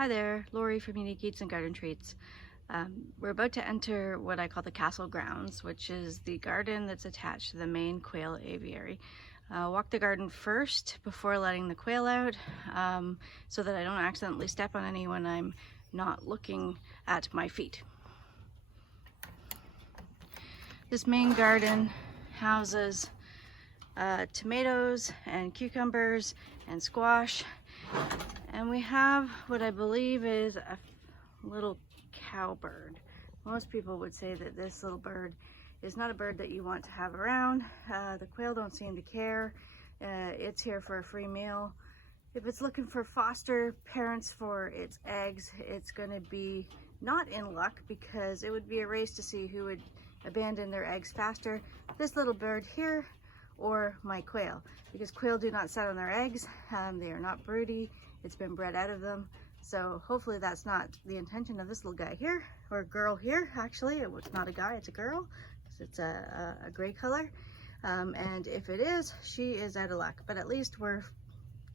Hi there, Lori from Unique Eats and Garden Treats. We're about to enter what I call the castle grounds, which is the garden that's attached to the main quail aviary. Walk the garden first before letting the quail out, so that I don't accidentally step on any when I'm not looking at my feet. This main garden houses tomatoes and cucumbers and squash, and we have what I believe is a little cowbird. Most people would say that this little bird is not a bird that you want to have around. The quail don't seem to care. It's here for a free meal. If it's looking for foster parents for its eggs, it's going to be not in luck, because it would be a race to see who would abandon their eggs faster, this little bird here or my quail, because quail do not set on their eggs. They are not broody. It's been bred out of them. So hopefully that's not the intention of this little guy here, or girl here. Actually, it's not a guy, it's a girl, because it's a gray color. And if it is, she is out of luck. But at least we're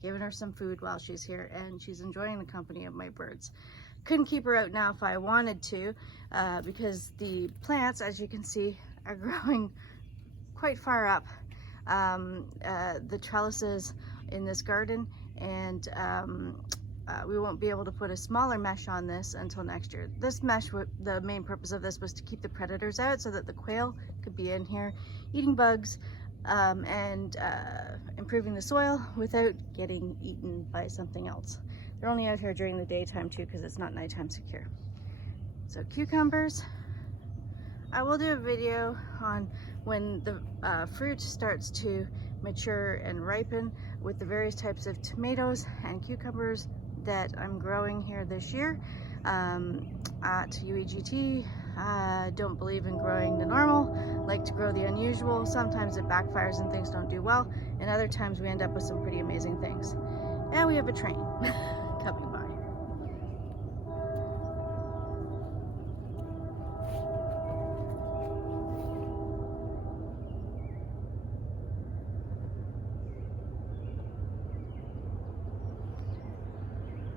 giving her some food while she's here, and she's enjoying the company of my birds. Couldn't keep her out now if I wanted to, because the plants, as you can see, are growing quite far up the trellises in this garden, and we won't be able to put a smaller mesh on this until next year. This mesh, the main purpose of this was to keep the predators out, so that the quail could be in here eating bugs and improving the soil without getting eaten by something else. They're only out here during the daytime too, because it's not nighttime secure. So cucumbers, I will do a video on when the fruit starts to mature and ripen with the various types of tomatoes and cucumbers that I'm growing here this year at UEGT. I don't believe in growing the normal, like to grow the unusual. Sometimes it backfires and things don't do well, and other times we end up with some pretty amazing things. And we have a train coming by.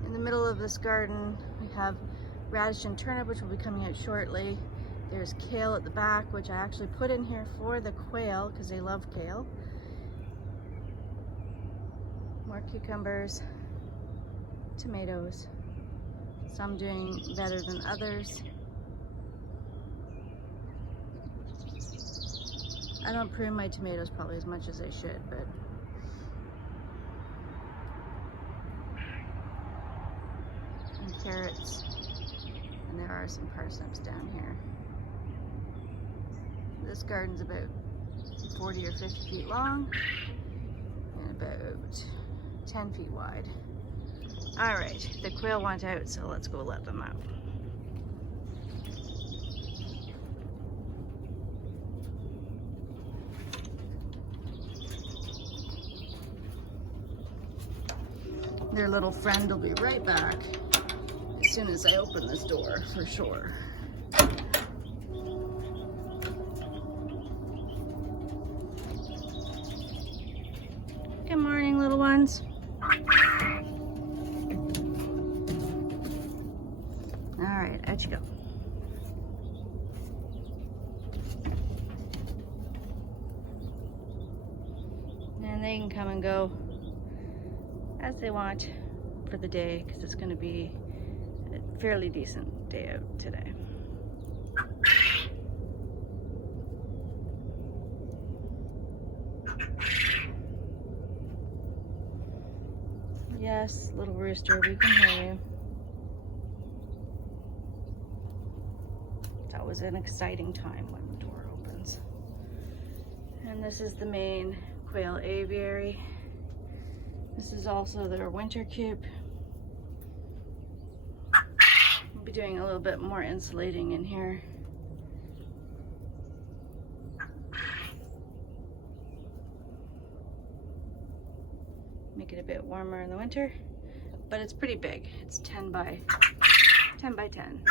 In the middle of this garden, we have radish and turnip, which will be coming out shortly. There's kale at the back, which I actually put in here for the quail because they love kale. More cucumbers, tomatoes, some doing better than others. I don't prune my tomatoes probably as much as I should, but and carrots, and there are some parsnips down here. This garden's about 40 or 50 feet long and about 10 feet wide. All right, the quail want out, so let's go let them out. Their little friend will be right back as soon as I open this door, for sure. Good morning, little ones. All right, out you go. And they can come and go as they want for the day, because it's going to be a fairly decent day out today. Yes, little rooster, we can hear you. It's always an exciting time when the door opens. And this is the main quail aviary. This is also their winter coop. We'll be doing a little bit more insulating in here. Make it a bit warmer in the winter, but it's pretty big. It's 10 by 10.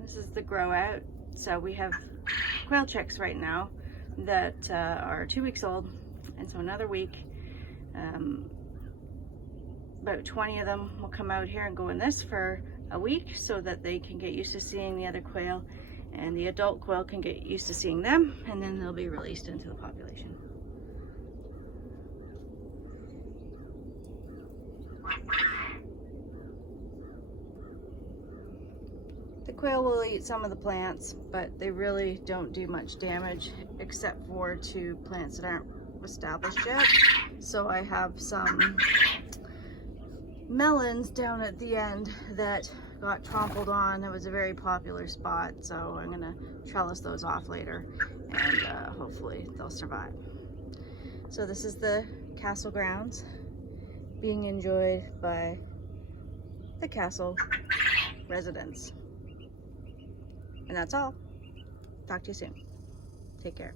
This is the grow out. So we have quail chicks right now that are 2 weeks old, and so another week about 20 of them will come out here and go in this for a week so that they can get used to seeing the other quail, and the adult quail can get used to seeing them, and then they'll be released into the population. The quail will eat some of the plants, but they really don't do much damage except for to plants that aren't established yet. So I have some melons down at the end that got trampled on. It was a very popular spot, so I'm gonna trellis those off later, and hopefully they'll survive. So this is the castle grounds being enjoyed by the castle residents. And that's all. Talk to you soon. Take care.